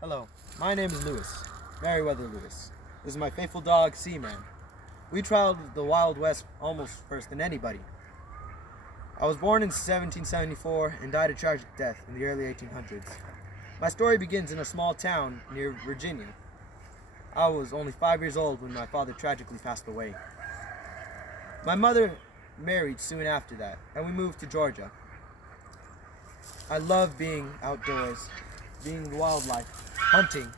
Hello, my name is Lewis, Meriwether Lewis. This is my faithful dog, Seaman. We traveled the Wild West almost first than anybody. I was born in 1774 and died a tragic death in the early 1800s. My story begins in a small town near Virginia. I was only 5 years old when my father tragically passed away. My mother married soon after that, and we moved to Georgia. I love being outdoors, being in wildlife, hunting.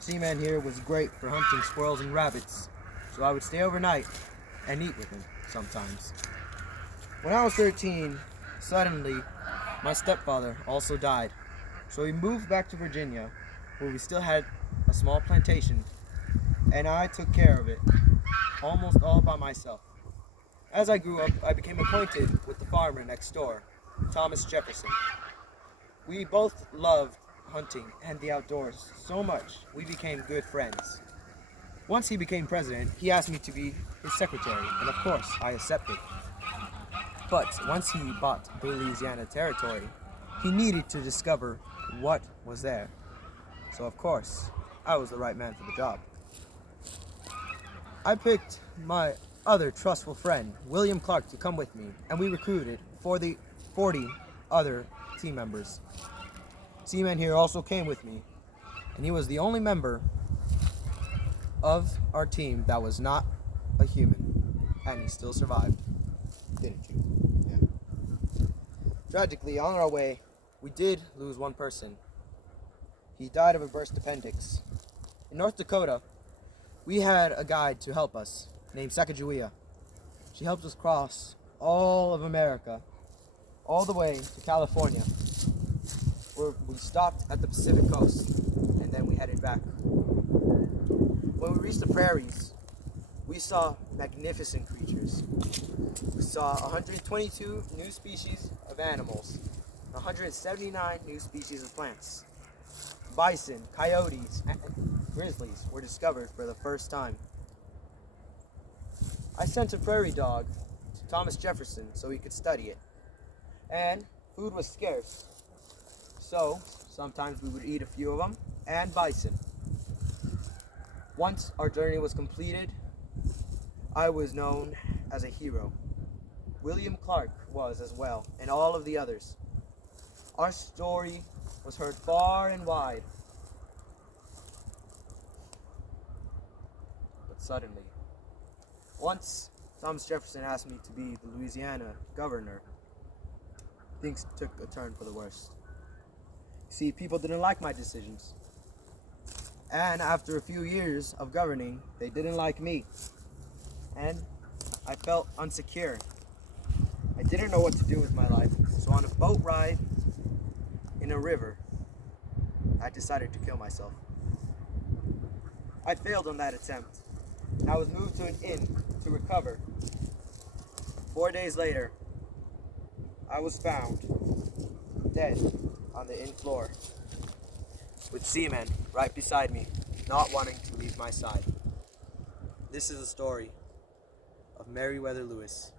Seaman here was great for hunting squirrels and rabbits, so I would stay overnight and eat with him sometimes. When I was 13, suddenly my stepfather also died, so we moved back to Virginia, where we still had a small plantation, and I took care of it almost all by myself. As I grew up, I became acquainted with the farmer next door, Thomas Jefferson. We both loved hunting and the outdoors so much we became good friends. Once he became president, he asked me to be his secretary, and of course I accepted. But once he bought the Louisiana territory, he needed to discover what was there. So of course, I was the right man for the job. I picked my other trustful friend, William Clark, to come with me, and we recruited for the 40 other team members. Seaman here also came with me, and he was the only member of our team that was not a human, and he still survived. Didn't you? Yeah. Tragically, on our way, we did lose one person. He died of a burst appendix. In North Dakota, we had a guide to help us named Sacagawea. She helped us cross all of America, all the way to California, where we stopped at the Pacific coast, and then we headed back. When we reached the prairies, we saw magnificent creatures. We saw 122 new species of animals, 179 new species of plants. Bison, coyotes, and grizzlies were discovered for the first time. I sent a prairie dog to Thomas Jefferson so he could study it. And food was scarce, so sometimes we would eat a few of them, and bison. Once our journey was completed, I was known as a hero. William Clark was as well, and all of the others. Our story was heard far and wide. But suddenly, once Thomas Jefferson asked me to be the Louisiana governor, things took a turn for the worst. See, people didn't like my decisions. And after a few years of governing, they didn't like me. And I felt insecure. I didn't know what to do with my life. So on a boat ride in a river, I decided to kill myself. I failed on that attempt. I was moved to an inn to recover. 4 days later, I was found dead on the inn floor, with Seaman right beside me, not wanting to leave my side. This is the story of Meriwether Lewis.